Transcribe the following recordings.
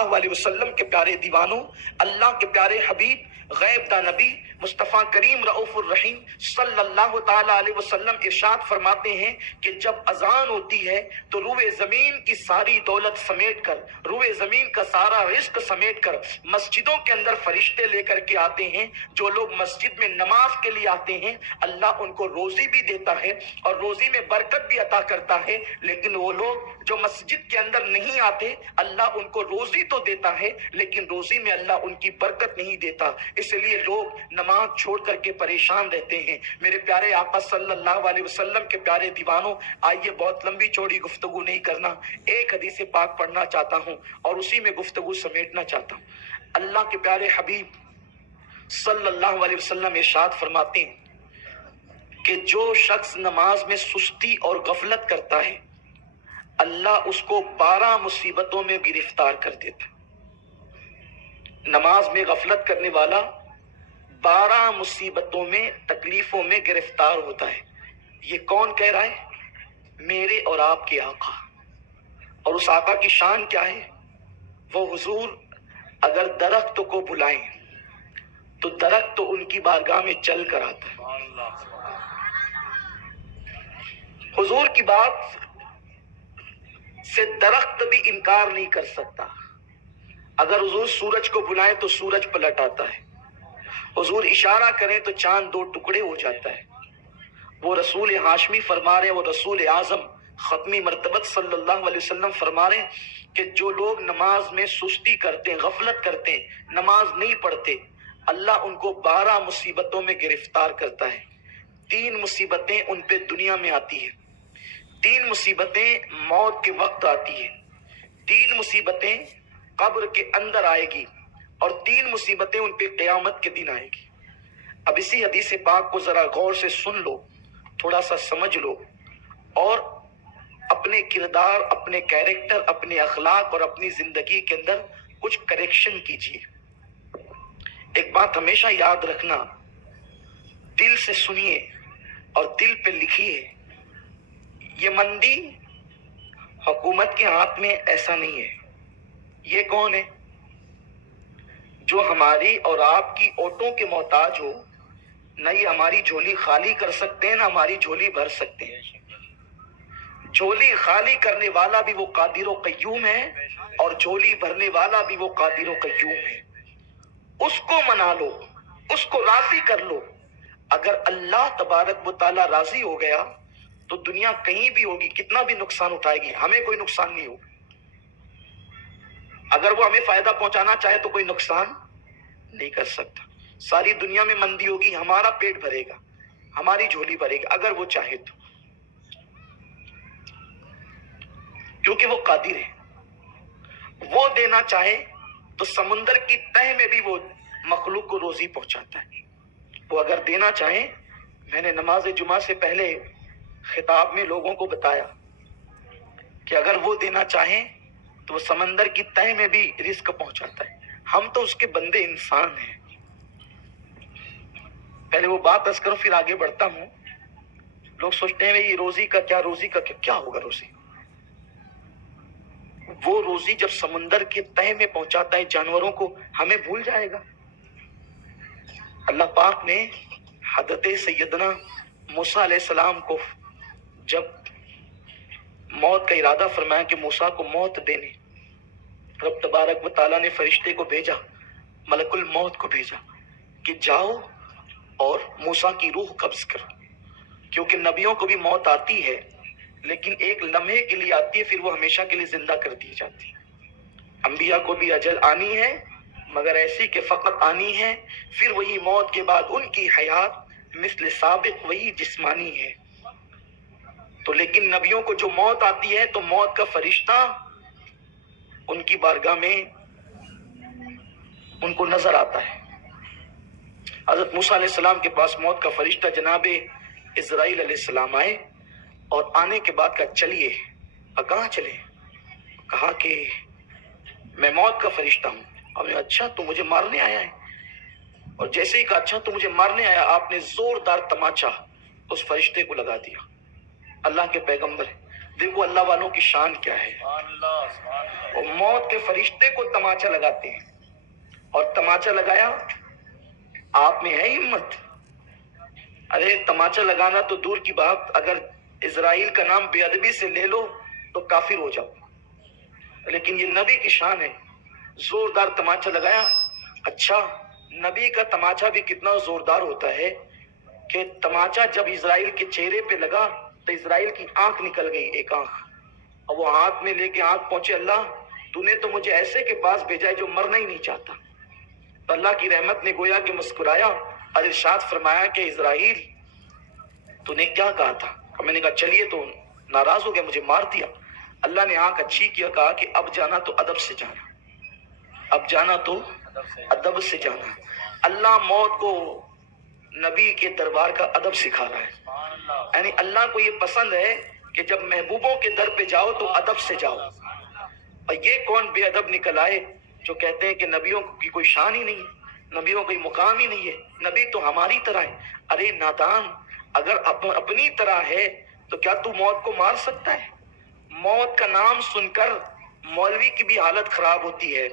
اللہ علیہ وسلم کے پیارے دیوانوں، اللہ کے پیارے حبیب غیب دا نبی مصطفیٰ کریم رؤوف الرحیم صلی اللہ تعالی علیہ وسلم ارشاد فرماتے ہیں کہ جب اذان ہوتی ہے تو روئے زمین کی ساری دولت سمیٹ کر، روئے زمین کا سارا رزق سمیٹ کر مسجدوں کے اندر فرشتے لے کر کے آتے ہیں۔ جو لوگ مسجد میں نماز کے لیے آتے ہیں اللہ ان کو روزی بھی دیتا ہے اور روزی میں برکت بھی عطا کرتا ہے، لیکن وہ لوگ جو مسجد کے اندر نہیں آتے اللہ ان کو روزی تو دیتا ہے لیکن روزی میں اللہ ان کی برکت نہیں دیتا، اس لیے لوگ نماز چھوڑ کر کے پریشان رہتے ہیں۔ میرے پیارے آقا صلی اللہ علیہ وسلم کے پیارے دیوانوں، آئیے بہت لمبی چوڑی گفتگو نہیں کرنا، ایک حدیث پاک پڑھنا چاہتا ہوں اور اسی میں گفتگو سمیٹنا چاہتا ہوں۔ اللہ کے پیارے حبیب صلی اللہ علیہ وسلم ارشاد فرماتے ہیں کہ جو شخص نماز میں سستی اور غفلت کرتا ہے اللہ اس کو 12 مصیبتوں میں گرفتار کر دیتا ہے۔ نماز میں غفلت کرنے والا 12 مصیبتوں میں، تکلیفوں میں گرفتار ہوتا ہے۔ یہ کون کہہ رہا ہے؟ میرے اور آپ کے آقا۔ اور اس آقا کی شان کیا ہے؟ وہ حضور اگر درخت کو بلائیں تو درخت تو ان کی بارگاہ میں چل کر آتا ہے۔ حضور کی بات سے درخت بھی انکار نہیں کر سکتا۔ اگر حضور سورج کو بلائیں تو سورج پلٹ آتا ہے، حضور اشارہ کریں تو چاند 2 ٹکڑے ہو جاتا ہے۔ وہ رسول ہاشمی فرما رہے ہیں، وہ رسول اعظم ختمی مرتبت صلی اللہ علیہ وسلم فرما رہے ہیں کہ جو لوگ نماز میں سستی کرتے ہیں، غفلت کرتے ہیں، نماز نہیں پڑھتے، اللہ ان کو 12 مصیبتوں میں گرفتار کرتا ہے۔ 3 مصیبتیں ان پہ دنیا میں آتی ہیں، 3 مصیبتیں موت کے وقت آتی ہیں، 3 مصیبتیں قبر کے اندر آئے گی اور 3 مصیبتیں ان پہ قیامت کے دن آئے گی۔ اب اسی حدیث پاک کو ذرا غور سے سن لو، تھوڑا سا سمجھ لو اور اپنے کردار، اپنے کیریکٹر، اپنے اخلاق اور اپنی زندگی کے اندر کچھ کریکشن کیجیے۔ ایک بات ہمیشہ یاد رکھنا، دل سے سنیے اور دل پہ لکھیے۔ یہ منڈی حکومت کے ہاتھ میں ایسا نہیں ہے۔ یہ کون ہے؟ جو ہماری اور آپ کی اوٹوں کے محتاج ہو، نہ یہ ہماری جھولی خالی کر سکتے ہیں نہ ہماری جھولی بھر سکتے ہیں۔ جھولی خالی کرنے والا بھی وہ قادر و قیوم ہے اور جھولی بھرنے والا بھی وہ قادر و قیوم ہے۔ اس کو منا لو، اس کو راضی کر لو۔ اگر اللہ تبارک و تعالی راضی ہو گیا تو دنیا کہیں بھی ہوگی، کتنا بھی نقصان اٹھائے گی، ہمیں کوئی نقصان نہیں ہوگا۔ اگر وہ ہمیں فائدہ پہنچانا چاہے تو کوئی نقصان نہیں کر سکتا۔ ساری دنیا میں مندی ہوگی، ہمارا پیٹ بھرے گا، ہماری جھولی بھرے گی اگر وہ چاہے تو، کیونکہ وہ قادر ہے۔ وہ دینا چاہے تو سمندر کی تہ میں بھی وہ مخلوق کو روزی پہنچاتا ہے۔ وہ اگر دینا چاہیں، میں نے نماز جمعہ سے پہلے خطاب میں لوگوں کو بتایا کہ اگر وہ دینا چاہیں تو وہ سمندر کی تہ میں بھی رزق پہنچاتا ہے۔ ہم تو اس کے بندے انسان ہیں۔ پہلے وہ بات عرض کروں پھر آگے بڑھتا ہوں۔ لوگ سوچتے ہیں یہ روزی کا کیا، روزی کا کیا ہوگا روزی؟ وہ روزی جب سمندر کے تہ میں پہنچاتا ہے جانوروں کو، ہمیں بھول جائے گا؟ اللہ پاک نے حضرت سیدنا موسیٰ علیہ السلام کو جب موت کا ارادہ فرمایا کہ موسیٰ کو موت دینے، رب تبارک و تعالیٰ نے فرشتے کو بھیجا، ملک الموت کو بھیجا کہ جاؤ اور موسیٰ کی روح قبض کرو، کیونکہ نبیوں کو بھی موت آتی ہے لیکن ایک لمحے کے لیے آتی ہے، پھر وہ ہمیشہ کے لیے زندہ کر دی جاتی ہے۔ انبیاء کو بھی اجل آنی ہے مگر ایسی کہ فقط آنی ہے، پھر وہی موت کے بعد ان کی حیات مثل سابق وہی جسمانی ہے۔ تو لیکن نبیوں کو جو موت آتی ہے تو موت کا فرشتہ ان کی بارگاہ میں ان کو نظر آتا ہے۔ حضرت موسیٰ علیہ السلام کے پاس موت کا فرشتہ جناب اسرائیل علیہ السلام آئے اور آنے کے بعد کہا چلیے۔ کہاں چلے؟ کہا کہ میں موت کا فرشتہ ہوں۔ اور میں اچھا تو مجھے مارنے آیا ہے؟ اور جیسے ہی کہا اچھا تو مجھے مارنے آیا، آپ نے زوردار تماچا اس فرشتے کو لگا دیا۔ اللہ کے پیغمبر ہے، देखो अल्लाह वालों की शान क्या है। और मौत के फरिश्ते को तमाचा लगाते हैं, और तमाचा लगाया, आप में है हिम्मत? अरे तमाचा लगाना तो दूर की बात, अगर इजराइल का नाम बेअदबी से ले लो तो काफिर हो जाओ, लेकिन ये नबी की शान है, जोरदार तमाचा लगाया। अच्छा, नबी का तमाचा भी कितना जोरदार होता है कि तमाचा जब इजराइल के चेहरे पे लगा तो इजराइल की आंख निकल गई, एक आंख, और वो हाथ में लेके आंख पहुंचे, अल्लाह तूने तो मुझे ऐसे के पास भेजा है जो मरना ही नहीं चाहता। तो अल्लाह की रहमत ने गोया कि मुस्कुराया और इरशाद फरमाया कि इजराइल तूने क्या कहा था? मैंने कहा चलिए, तो नाराज हो गया, मुझे मार दिया। अल्लाह ने आंख अच्छी किया, कहा कि अब जाना तो अदब से जाना, अब जाना तो अदब से जाना। अल्लाह मौत को नबी के दरबार का अदब सिखा रहा है। यानी अल्लाह को ये पसंद है कि जब महबूबों के दर पे जाओ तो अदब से जाओ। और ये कौन बेअदब निकल आए जो कहते हैं कि नबियों की कोई शान ही नहीं है, नबियों का मुकाम ही नहीं है, नबी तो हमारी तरह है। अरे नादान, अगर अपनी तरह है तो क्या तू मौत को मार सकता है? मौत का नाम सुनकर मौलवी की भी हालत खराब होती है।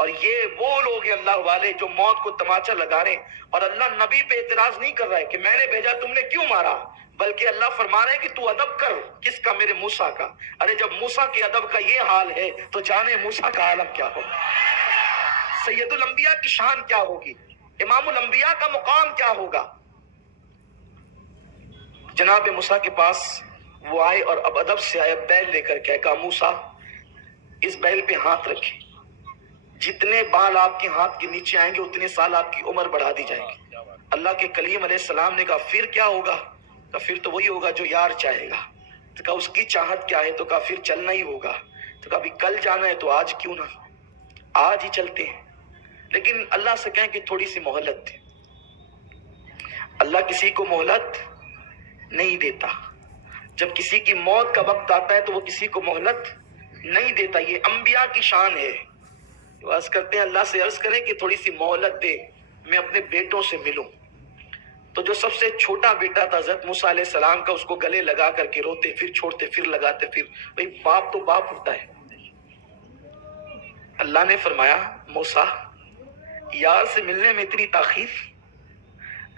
और ये वो लोग हैं अल्लाह वाले जो मौत को तमाचा लगा रहे हैं, और अल्लाह नबी पे एतराज नहीं कर रहा है कि मैंने भेजा तुमने क्यों मारा, बल्कि अल्लाह फरमा रहे हैं कि तू अदब कर। किसका? मेरे मूसा का। अरे जब मूसा के अदब का ये हाल है तो जाने मूसा का आलम क्या होगा, सैयदुल अंबिया की शान क्या होगी, इमामुल अंबिया का मुकाम क्या होगा। जनाब मूसा के पास वो आए और अब अदब से आए, बैल लेकर के कहा मूसा इस बैल पे हाथ रखे, जितने बाल आपके हाथ के नीचे आएंगे उतने साल आपकी उम्र बढ़ा दी जाएगी। अल्लाह के कलीम अलैहिस्सलाम ने कहा फिर क्या होगा? तो फिर तो वही होगा जो यार चाहेगा। तो कहा उसकी चाहत क्या है? तो कहा फिर चलना ही होगा। तो कहा कल जाना है तो आज क्यों ना, आज ही चलते हैं। लेकिन अल्लाह से कहें कि थोड़ी सी मोहलत दे। अल्लाह किसी को मोहलत नहीं देता। जब किसी की मौत का वक्त आता है तो वो किसी को मोहलत नहीं देता। ये अंबिया की शान है। तो अर्ज करते हैं, अल्लाह से अर्ज करें कि थोड़ी सी मोहलत दे, मैं अपने बेटों से मिलूं। तो जो सबसे छोटा बेटा था हज़रत मूसा अलैहि सलाम का, उसको गले लगा करके रोते, फिर छोड़ते, फिर लगाते, फिर। भाई बाप तो बाप होता है। अल्लाह ने फरमाया मूसा यार से मिलने में इतनी ताखीर,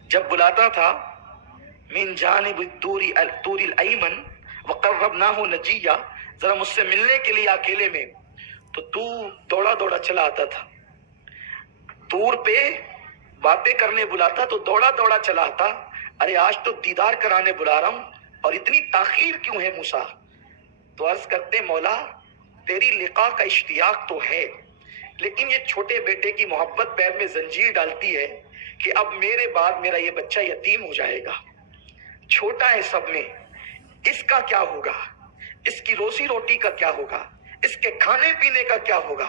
जब बुलाता था मिन जानिब तूरिल अयमन व क़र्रबनाहु नजिया, जरा मुझसे मिलने के लिए अकेले में, तो तू दौड़ा दौड़ा चला आता था। तूर पे बातें करने बुलाता तो दौड़ा दौड़ा चला आता। अरे आज तो दीदार कराने बुला रहा हूं और इतनी ताखीर क्यों है मूसा? तो अर्ज करते मौला तेरी लिका का इश्तियाक तो है, लेकिन ये छोटे बेटे की मोहब्बत पैर में जंजीर डालती है कि अब मेरे बाद मेरा ये बच्चा यतीम हो जाएगा, छोटा है सब में, इसका क्या होगा, इसकी रोजी रोटी का क्या होगा, इसके खाने पीने का क्या होगा।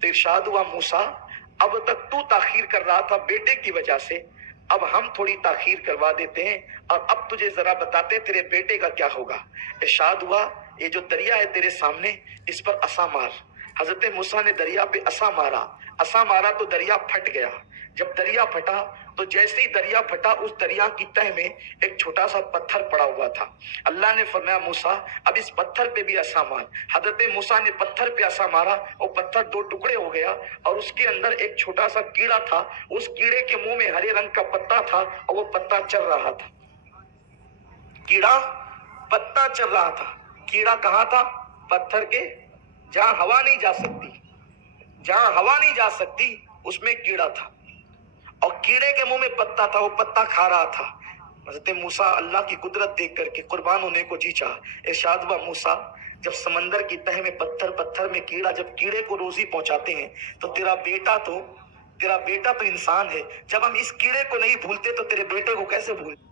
तो इरशाद हुआ मूसा अब तक तू ताखीर कर रहा था बेटे की वजह से, अब हम थोड़ी ताखीर करवा देते हैं और अब तुझे जरा बताते तेरे बेटे का क्या होगा। इरशाद हुआ ये जो दरिया है तेरे सामने, इस पर असा मार। हजरत मूसा ने दरिया पे असा मारा तो दरिया फट गया। जब दरिया फटा तो जैसे ही दरिया फटा उस दरिया की तह में एक छोटा सा पत्थर पड़ा हुआ था। अल्लाह ने फरमाया मूसा अब इस पत्थर पे भी असा मार। हजरत मूसा ने पत्थर पे असा मारा और पत्थर दो टुकड़े हो गया और उसके अंदर एक छोटा सा कीड़ा था। उस कीड़े के मुंह में हरे रंग का पत्ता था और वो पत्ता चल रहा था। कीड़ा पत्ता चल रहा था। कीड़ा कहाँ था? पत्थर के, जहां हवा नहीं जा सकती, जहां हवा नहीं जा सकती उसमें कीड़ा था और कीड़े के मुंह में पत्ता था, वो पत्ता खा रहा था। हज़रत मूसा अल्लाह की कुदरत देख करके कुर्बान होने को जी चाहा। इरशाद हुआ मूसा जब समंदर की तह में पत्थर में कीड़ा, जब कीड़े को रोजी पहुंचाते हैं तो तेरा बेटा तो इंसान है। जब हम इस कीड़े को नहीं भूलते तो तेरे बेटे को कैसे भूल